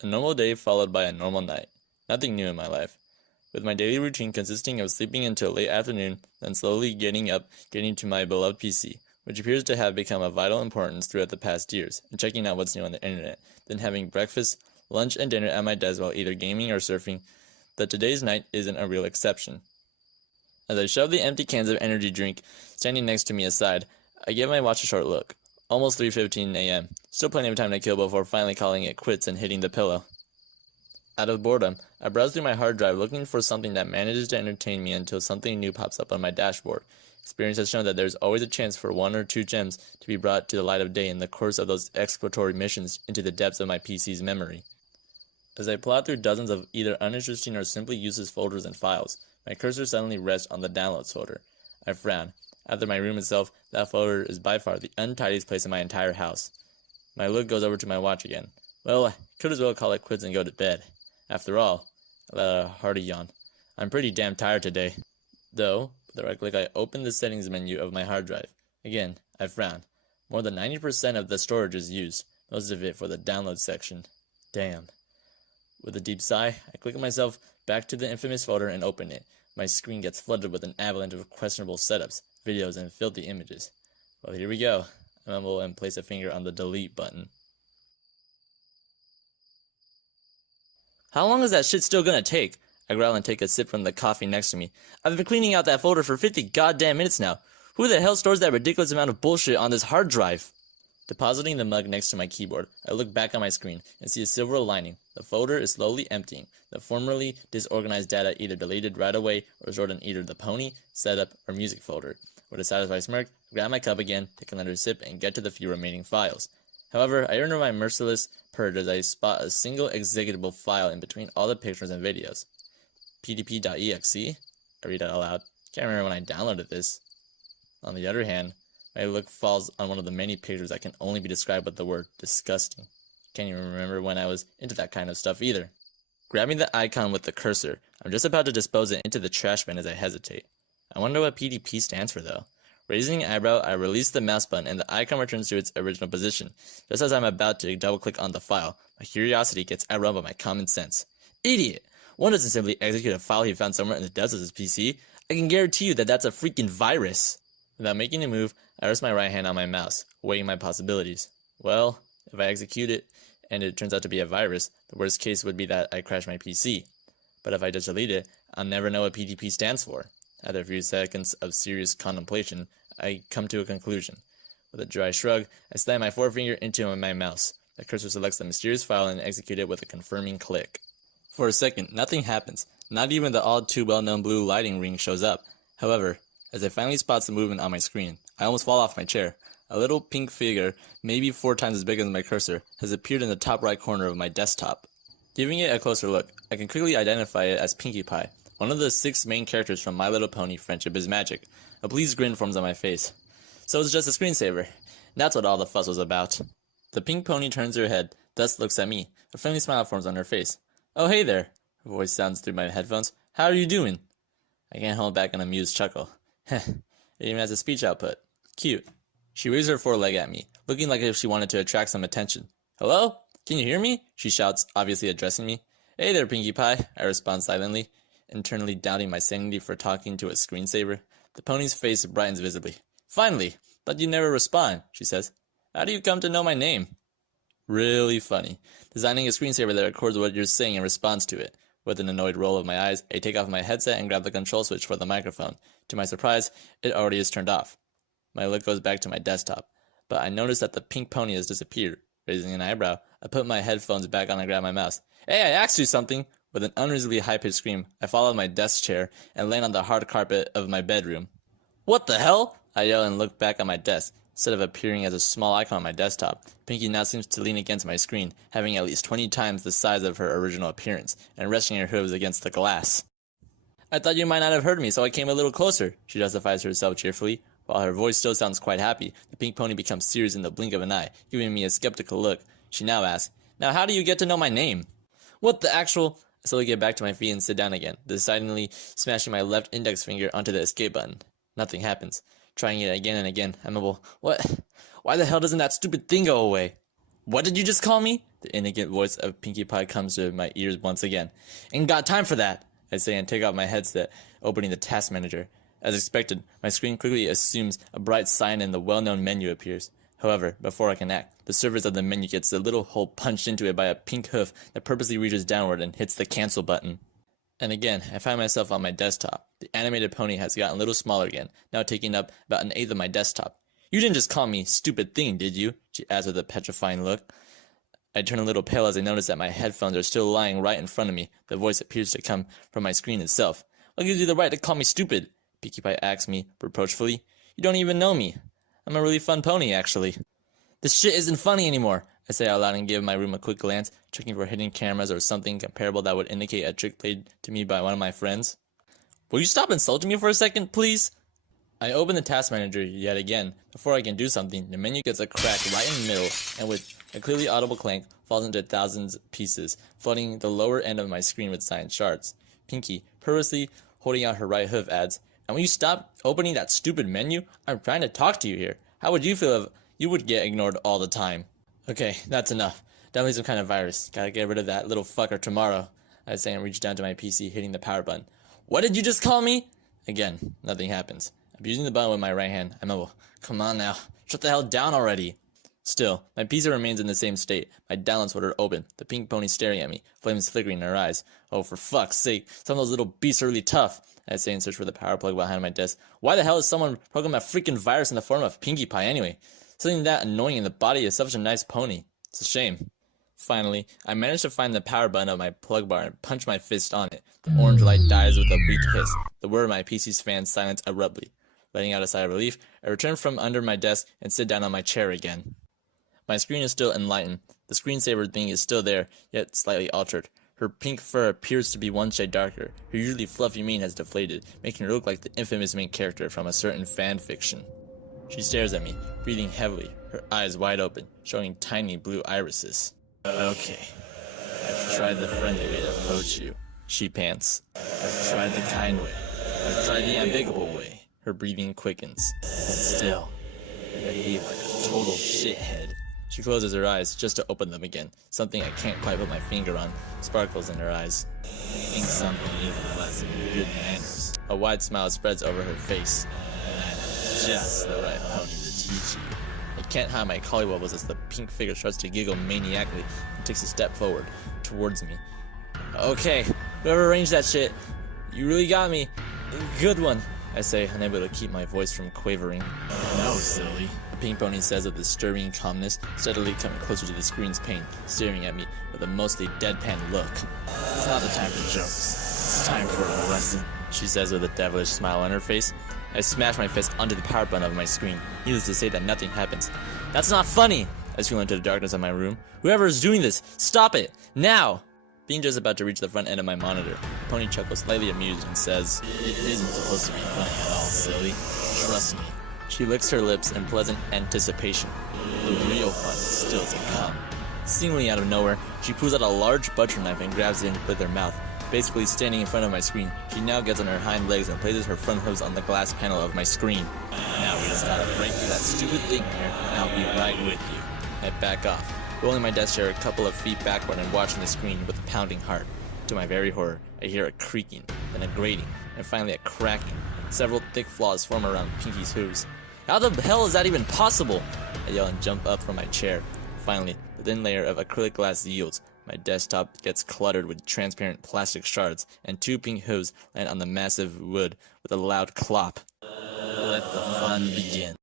A normal day followed by a normal night. Nothing new in my life. With my daily routine consisting of sleeping until late afternoon, then slowly getting up, getting to my beloved PC, which appears to have become of vital importance throughout the past years, and checking out what's new on the internet, then having breakfast, lunch, and dinner at my desk while either gaming or surfing, that today's night isn't a real exception. As I shove the empty cans of energy drink standing next to me aside, I give my watch a short look. Almost 3:15 a.m. Still plenty of time to kill before finally calling it quits and hitting the pillow. Out of boredom, I browse through my hard drive looking for something that manages to entertain me until something new pops up on my dashboard. Experience has shown that there's always a chance for 1 or 2 gems to be brought to the light of day in the course of those exploratory missions into the depths of my PC's memory. As I plod through dozens of either uninteresting or simply useless folders and files, my cursor suddenly rests on the downloads folder. I frown. After my room itself, that folder is by far the untidiest place in my entire house. My look goes over to my watch again. Well, I could as well call it quits and go to bed. After all, I let out a hearty yawn. I'm pretty damn tired today. Though, with a right click, I open the settings menu of my hard drive. Again, I frown. More than 90% of the storage is used, most of it for the download section. Damn. With a deep sigh, I click myself back to the infamous folder and open it. My screen gets flooded with an avalanche of questionable setups, videos, and filthy images. Well, here we go. I mumble and place a finger on the delete button. How long is that shit still gonna take? I growl and take a sip from the coffee next to me. I've been cleaning out that folder for 50 goddamn minutes now. Who the hell stores that ridiculous amount of bullshit on this hard drive? Depositing the mug next to my keyboard, I look back on my screen and see a silver lining. The folder is slowly emptying. The formerly disorganized data either deleted right away or stored in either the pony, setup, or music folder. With a satisfied smirk, I grab my cup again, take another sip, and get to the few remaining files. However, I earn my merciless purge as I spot a single executable file in between all the pictures and videos. pdp.exe? I read it out loud. Can't remember when I downloaded this. On the other hand, my look falls on one of the many pictures that can only be described with the word disgusting. Can't even remember when I was into that kind of stuff either. Grabbing the icon with the cursor, I'm just about to dispose it into the trash bin as I hesitate. I wonder what PDP stands for though. Raising an eyebrow, I release the mouse button and the icon returns to its original position. Just as I'm about to double click on the file, my curiosity gets outrun by my common sense. Idiot! One doesn't simply execute a file he found somewhere in the depths of his PC. I can guarantee you that that's a freaking virus. Without making a move, I rest my right hand on my mouse, weighing my possibilities. Well, if I execute it, and it turns out to be a virus, the worst case would be that I crash my PC. But if I just delete it, I'll never know what PDP stands for. After a few seconds of serious contemplation, I come to a conclusion. With a dry shrug, I slide my forefinger into my mouse. The cursor selects the mysterious file and executes it with a confirming click. For a second, nothing happens. Not even the all too well-known blue lighting ring shows up. However, as I finally spot some movement on my screen, I almost fall off my chair. A little pink figure, maybe 4 times as big as my cursor, has appeared in the top right corner of my desktop. Giving it a closer look, I can quickly identify it as Pinkie Pie, one of the 6 main characters from My Little Pony: Friendship is Magic. A pleased grin forms on my face. So it's just a screensaver. That's what all the fuss was about. The pink pony turns her head, thus looks at me. A friendly smile forms on her face. Oh, hey there. Her voice sounds through my headphones. How are you doing? I can't hold back an amused chuckle. Heh, it even has a speech output. Cute. She waves her foreleg at me, looking like if she wanted to attract some attention. Hello? Can you hear me? She shouts, obviously addressing me. Hey there, Pinkie Pie, I respond silently, internally doubting my sanity for talking to a screensaver. The pony's face brightens visibly. Finally! Thought you'd never respond, she says. How do you come to know my name? Really funny. Designing a screensaver that records what you're saying and responds to it. With an annoyed roll of my eyes, I take off my headset and grab the control switch for the microphone. To my surprise, it already is turned off. My look goes back to my desktop, but I notice that the pink pony has disappeared. Raising an eyebrow, I put my headphones back on and grab my mouse. Hey, I asked you something! With an unreasonably high-pitched scream, I fall out of my desk chair and land on the hard carpet of my bedroom. What the hell? I yell and look back on my desk. Instead of appearing as a small icon on my desktop, Pinkie now seems to lean against my screen, having at least 20 times the size of her original appearance, and resting her hooves against the glass. I thought you might not have heard me, so I came a little closer, she justifies herself cheerfully. While her voice still sounds quite happy, the pink pony becomes serious in the blink of an eye, giving me a skeptical look. She now asks, Now how do you get to know my name? What the actual... I slowly get back to my feet and sit down again, decidedly smashing my left index finger onto the escape button. Nothing happens. Trying it again and again, I mumble, What? Why the hell doesn't that stupid thing go away? What did you just call me? The indignant voice of Pinkie Pie comes to my ears once again. Ain't got time for that, I say and take off my headset, opening the task manager. As expected, my screen quickly assumes a bright sign and the well-known menu appears. However, before I can act, the surface of the menu gets a little hole punched into it by a pink hoof that purposely reaches downward and hits the cancel button. And again, I find myself on my desktop. The animated pony has gotten a little smaller again, now taking up about an eighth of my desktop. You didn't just call me stupid thing, did you? She asks with a petrifying look. I turn a little pale as I notice that my headphones are still lying right in front of me. The voice appears to come from my screen itself. What gives you the right to call me stupid? Pinkie Pie asks me reproachfully. You don't even know me. I'm a really fun pony, actually. This shit isn't funny anymore, I say out loud and give my room a quick glance, checking for hidden cameras or something comparable that would indicate a trick played to me by one of my friends. Will you stop insulting me for a second, please? I open the task manager yet again. Before I can do something, the menu gets a crack right in the middle, and with a clearly audible clank, falls into thousands of pieces, flooding the lower end of my screen with cyan shards. Pinkie, purposely holding out her right hoof, adds, and will you stop opening that stupid menu? I'm trying to talk to you here. How would you feel if you would get ignored all the time? Okay, that's enough. Definitely some kind of virus. Gotta get rid of that little fucker tomorrow, I say and reach down to my PC, hitting the power button. What did you just call me? Again, nothing happens. I'm using the button with my right hand. I mumble, come on now, shut the hell down already. Still, my PC remains in the same state. My download folder open, the pink pony staring at me, flames flickering in her eyes. Oh, for fuck's sake, some of those little beasts are really tough, I say and search for the power plug behind my desk. Why the hell is someone programmed a freaking virus in the form of Pinkie Pie anyway? Something that annoying in the body of such a nice pony. It's a shame. Finally, I manage to find the power button of my plug bar and punch my fist on it. The orange light dies with a weak hiss. The whir of my PC's fan silence abruptly. Letting out a sigh of relief, I return from under my desk and sit down on my chair again. My screen is still enlightened. The screensaver thing is still there, yet slightly altered. Her pink fur appears to be one shade darker. Her usually fluffy mane has deflated, making her look like the infamous main character from a certain fan fiction. She stares at me, breathing heavily, her eyes wide open, showing tiny blue irises. Okay, I've tried the friendly way to approach you, she pants. I've tried the kind way. I've tried the ambiguous way. Her breathing quickens. But still, I behave like a total shithead. She closes her eyes just to open them again. Something I can't quite put my finger on sparkles in her eyes. I think something even less than good manners. A wide smile spreads over her face. I'm just the right pony to teach you. I can't hide my collywobbles as the pink figure starts to giggle maniacally and takes a step forward towards me. Okay, whoever arranged that shit, you really got me. Good one, I say, unable to keep my voice from quavering. No, silly. The pink pony says with disturbing calmness, steadily coming closer to the screen's pane, staring at me with a mostly deadpan look. It's not the time for jokes. It's time for a lesson, she says with a devilish smile on her face. I smash my fist onto the power button of my screen. Needless to say that nothing happens. That's not funny! I scream into the darkness of my room. Whoever is doing this, stop it! Now! Being just about to reach the front end of my monitor, the pony chuckles, slightly amused, and says, It isn't supposed to be funny at all, silly. Trust me. She licks her lips in pleasant anticipation. The real fun is still to come. Seemingly out of nowhere, she pulls out a large butcher knife and grabs it with her mouth. Basically standing in front of my screen, she now gets on her hind legs and places her front hooves on the glass panel of my screen. Now we just gotta break through that stupid thing here, and I'll be right with you. I back off, rolling my desk chair a couple of feet backward and watching the screen with a pounding heart. To my very horror, I hear a creaking, then a grating, and finally a cracking. Several thick flaws form around Pinkie's hooves. How the hell is that even possible? I yell and jump up from my chair. Finally, the thin layer of acrylic glass yields. My desktop gets cluttered with transparent plastic shards, and two pink hooves land on the massive wood with a loud clop. Let the fun begin.